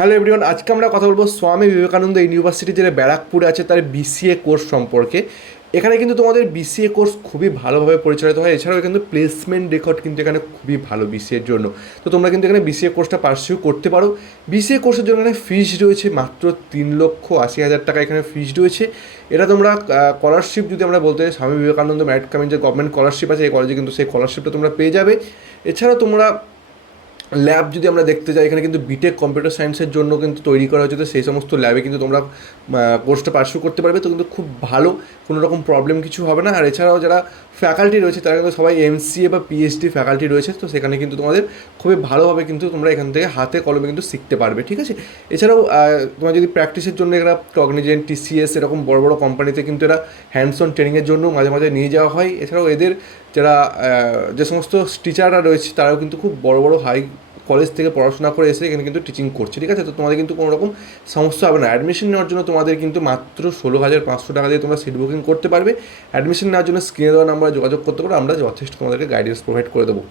Hello everyone, আজকে আমরা কথা বলবো স্বামী বিবেকানন্দ ইউনিভার্সিটি যেটা ব্যারাকপুরে আছে তার বিসিএ কোর্স সম্পর্কে। এখানে কিন্তু তোমাদের বিসিএ কোর্স খুবই ভালোভাবে পরিচালিত হয়। এছাড়াও কিন্তু প্লেসমেন্ট রেকর্ড কিন্তু এখানে খুবই ভালো বিসিএর জন্য। তো তোমরা কিন্তু এখানে বিসিএ কোর্সটা পার্সিউ করতে পারো। বিসিএ কোর্সের জন্য এখানে ফিস রয়েছে মাত্র 3,80,000 টাকা এখানে ফিস রয়েছে। এটা তোমরা স্কলারশিপ যদি আমরা বলতে চাই, স্বামী বিবেকানন্দ ম্যারিট কামিং যে গভর্নমেন্ট স্কলারশিপ আছে এই কলেজে কিন্তু সেই স্কলারশিপটা তোমরা পেয়ে যাবে। এছাড়াও তোমরা ল্যাব যদি আমরা দেখতে যাই, এখানে কিন্তু বিটেক কম্পিউটার সায়েন্সের জন্য কিন্তু তৈরি করা হয়েছে। তো সেই সমস্ত ল্যাবে কিন্তু তোমরা কোর্সটা পার্সু করতে পারবে। তো কিন্তু খুব ভালো, কোনো রকম প্রবলেম কিছু হবে না। আর এছাড়াও যারা ফ্যাকাল্টি রয়েছে তারা কিন্তু সবাই এমসিএ বা পিএইচডি ফ্যাকাল্টি রয়েছে। তো সেখানে কিন্তু তোমাদের খুবই ভালোভাবে কিন্তু তোমরা এখান থেকে হাতে কলমে কিন্তু শিখতে পারবে, ঠিক আছে। এছাড়াও তোমার যদি প্র্যাকটিসের জন্য এরা কগনিজেন্ট, টিসিএস এরকম বড় বড় কোম্পানিতে কিন্তু এরা হ্যান্ডস অন ট্রেনিংয়ের জন্য মাঝে মাঝে নিয়ে যাওয়া হয়। এছাড়াও এদের যারা যে সমস্ত টিচাররা রয়েছে তারাও কিন্তু খুব বড় বড় হাই কলেজ থেকে পড়াশোনা করে এসে এখানে কিন্তু টিচিং করছে, ঠিক আছে। তো তোমাদের কিন্তু কোনো রকম সমস্যা হবে না। অ্যাডমিশন নেওয়ার জন্য তোমাদের কিন্তু মাত্র 16,500 টাকা দিয়ে তোমরা সিট বুকিং করতে পারবে। অ্যাডমিশন নেওয়ার জন্য স্ক্রিনে দেওয়া নাম্বারে যোগাযোগ করতে পারো, আমরা যথেষ্ট তোমাদেরকে গাইডেন্স প্রোভাইড করে দেবো।